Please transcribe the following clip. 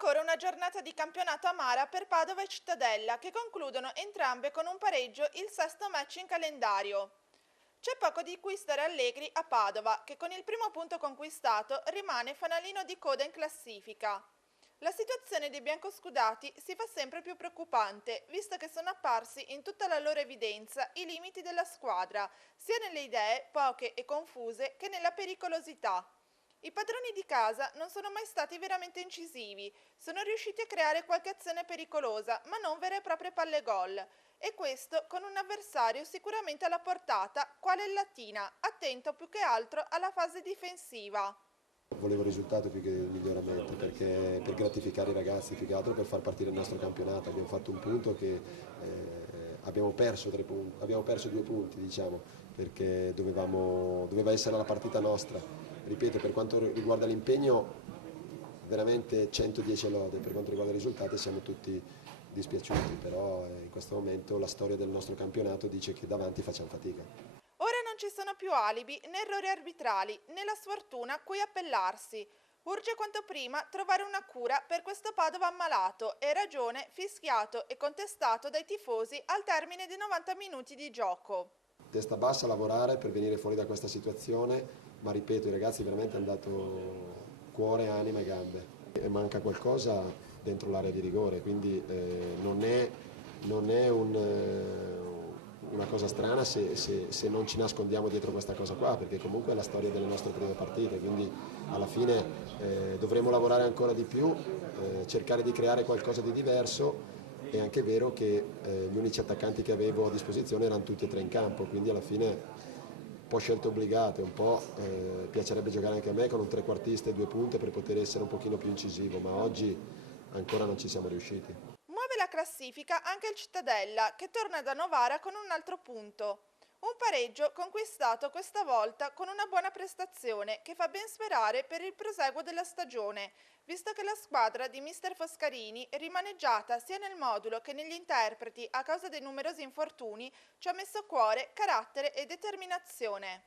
Ancora una giornata di campionato amara per Padova e Cittadella, che concludono entrambe con un pareggio, il sesto match in calendario. C'è poco di cui stare allegri a Padova, che con il primo punto conquistato rimane fanalino di coda in classifica. La situazione dei biancoscudati si fa sempre più preoccupante, visto che sono apparsi in tutta la loro evidenza i limiti della squadra, sia nelle idee, poche e confuse, che nella pericolosità. I padroni di casa non sono mai stati veramente incisivi, sono riusciti a creare qualche azione pericolosa, ma non vere e proprie palle gol. E questo con un avversario sicuramente alla portata, quale il Latina, attento più che altro alla fase difensiva. Volevo il risultato più che il miglioramento, perché per gratificare i ragazzi, più che altro per far partire il nostro campionato. Abbiamo fatto un punto che abbiamo perso 3 punti, abbiamo perso 2 punti, diciamo, perché doveva essere la partita nostra. Ripeto, per quanto riguarda l'impegno, veramente 110 lode, per quanto riguarda i risultati siamo tutti dispiaciuti, però in questo momento la storia del nostro campionato dice che davanti facciamo fatica. Ora non ci sono più alibi né errori arbitrali né la sfortuna a cui appellarsi. Urge quanto prima trovare una cura per questo Padova ammalato e ragione fischiato e contestato dai tifosi al termine dei 90 minuti di gioco. Testa bassa a lavorare per venire fuori da questa situazione, ma ripeto, i ragazzi veramente hanno dato cuore, anima e gambe. E manca qualcosa dentro l'area di rigore, quindi non è una cosa strana se non ci nascondiamo dietro questa cosa qua, perché comunque è la storia delle nostre prime partite, quindi alla fine dovremo lavorare ancora di più, cercare di creare qualcosa di diverso. È anche vero che gli unici attaccanti che avevo a disposizione erano tutti e tre in campo, quindi alla fine un po' scelte obbligate, un po' piacerebbe giocare anche a me con un trequartista e 2 punte per poter essere un pochino più incisivo, ma oggi ancora non ci siamo riusciti. Muove la classifica anche il Cittadella, che torna da Novara con un altro punto. Un pareggio conquistato questa volta con una buona prestazione che fa ben sperare per il proseguo della stagione, visto che la squadra di mister Foscarini, rimaneggiata sia nel modulo che negli interpreti a causa dei numerosi infortuni, ci ha messo cuore, carattere e determinazione.